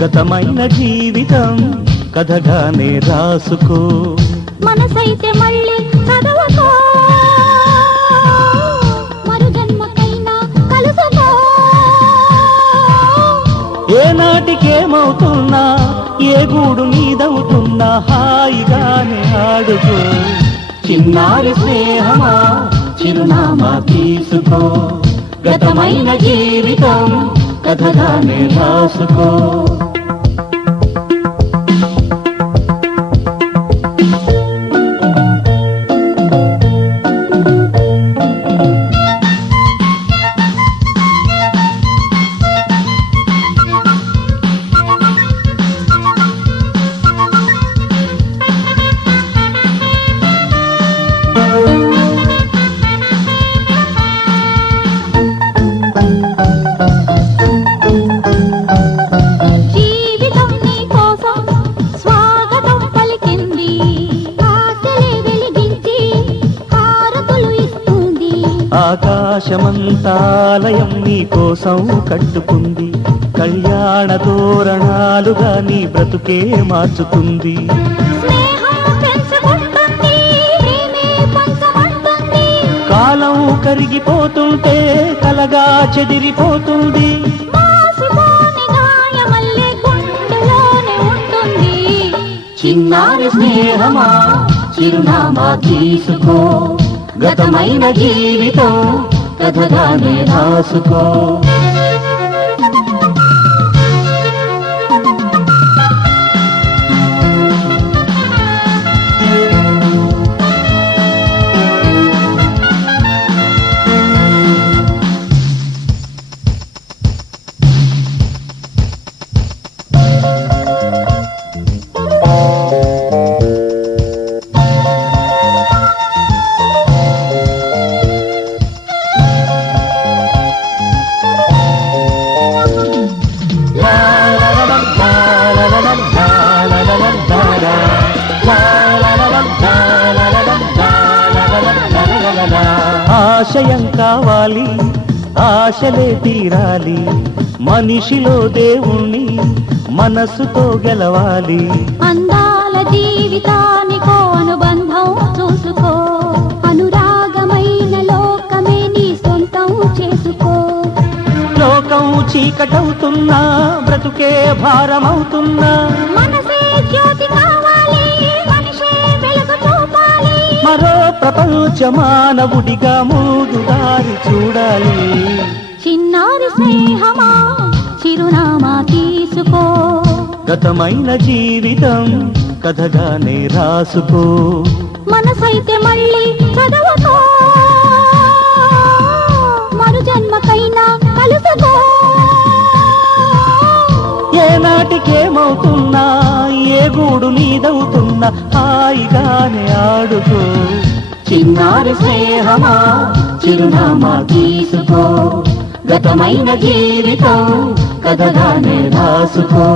గతమైన జీవితం కథగానే రాసుకో, మనసైతే మళ్ళీ చదవకో, మరు జన్మకైనా కలుసుకో. ఏనాటికేమవుతున్నా ఏ గూడు నీదవుతున్నా హాయిగానే ఆడుకో. చిన్నారి స్నేహమా చిరునామా తీసుకో, గతమైన జీవితం కథగానే రాసుకో. ఆకాశమంతాలయం నీ కోసం కట్టుకుంది, కళ్యాణ తోరణాలుగా నీ బ్రతుకే మార్చుతుంది. కాలం కరిగిపోతుంటే కలగా చెదిరిపోతుంది, చిన్నారి స్నేహమా చిరునామా తీసుకో, గతమైన జీవితం కథగానే రాసుకో. ఆశయం కావాలి ఆశలే తీరాలి, మనిషిలో దేవుణ్ణి మనసుతో గెలవాలి. అందాల జీవితానికో అనుబంధం చూసుకో, అనురాగమైన లోకమే నీ సొంతం చేసుకో. లోకం చీకటవుతున్నా బ్రతుకే భారమవుతున్నా, మనసే జ్యోతి కావాలి మనిషే వెలుగు చూపాలి. మరో ప్రపంచ మానవుడిగా ముందు దారి చూడాలి. చిన్నారి స్నేహమా చిరునామా తీసుకో, గతమైన జీవితం కథగానే రాసుకో. మనసైతే మళ్ళీ చదవకో, మరు జన్మకైనా కలుసుకో. ఏనాటికేమవుతున్నా ఏ గూడు నీదవుతున్నా హాయిగానే ఆడుకో. చిన్నారి స్నేహమా చిరునామా తీసుకో, గతమైన జీవితం కథగానే రాసుకో.